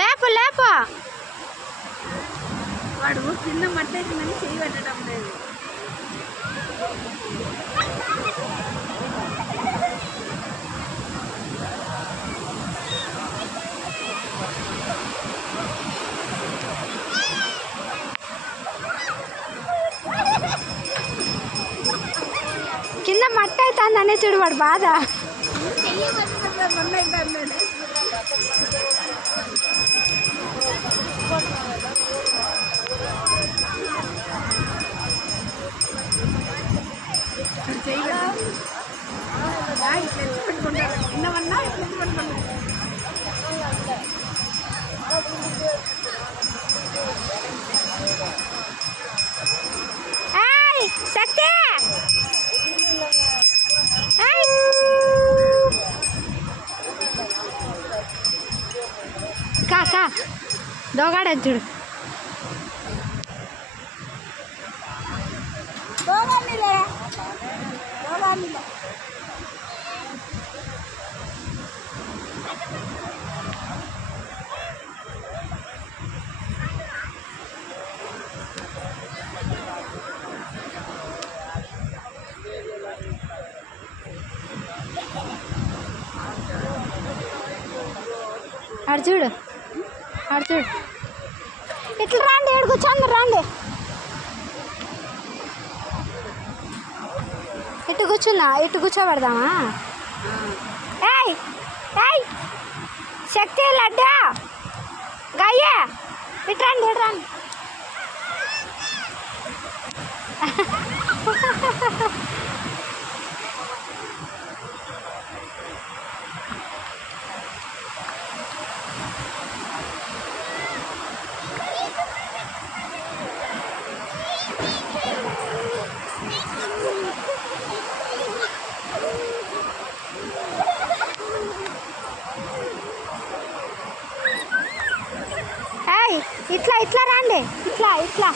లేపు లేపు వాడు కింద మట్టేసిందని చేయి పెట్టడం లేదు. కింద మట్ట అవుతుందనే చూడు వాడు బాధ. శక్తి కాకా దోగాడని చూడు. ఆడు చూడు ఆడు చూడు. ఇట్లా రండి, ఏడు కూర్చోండి రండి. ఇటు కూర్చుందా, ఇటు కూర్చోబెడదామా? ఏయ్ ఏయ్ శక్తి లడ్డా గాయే ఇటు రండి, ఇటు రండి. ఇట్లా ఇట్లా రండి, ఇట్లా ఇట్లా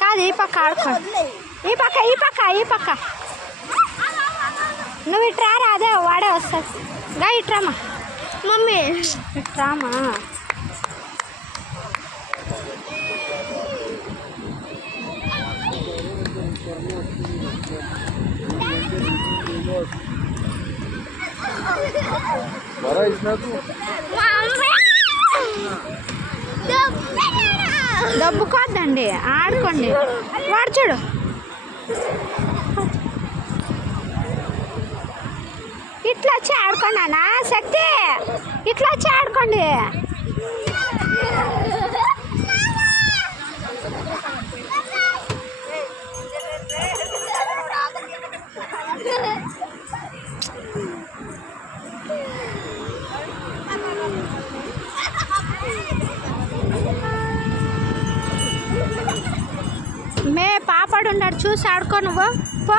కాదు. ఈ పక్క ఆడుకోండి, ఈ పక్క ఈ పక్క ఈ పక్క. నువ్వు ఇట్రారా, అదే వాడే వస్తుంది. గా ఇట్రామా మమ్మీ, ఇట్రామా. దబ్బుకోద్దండి, ఆడుకోండి. వాడు చూడు ఇట్లా వచ్చి ఆడుకోండి అన్న. శక్తి ఇట్లా వచ్చి ఆడుకోండి. మే పాపడు ఉన్నాడు, చూసి ఆడుకో నువ్వు పో.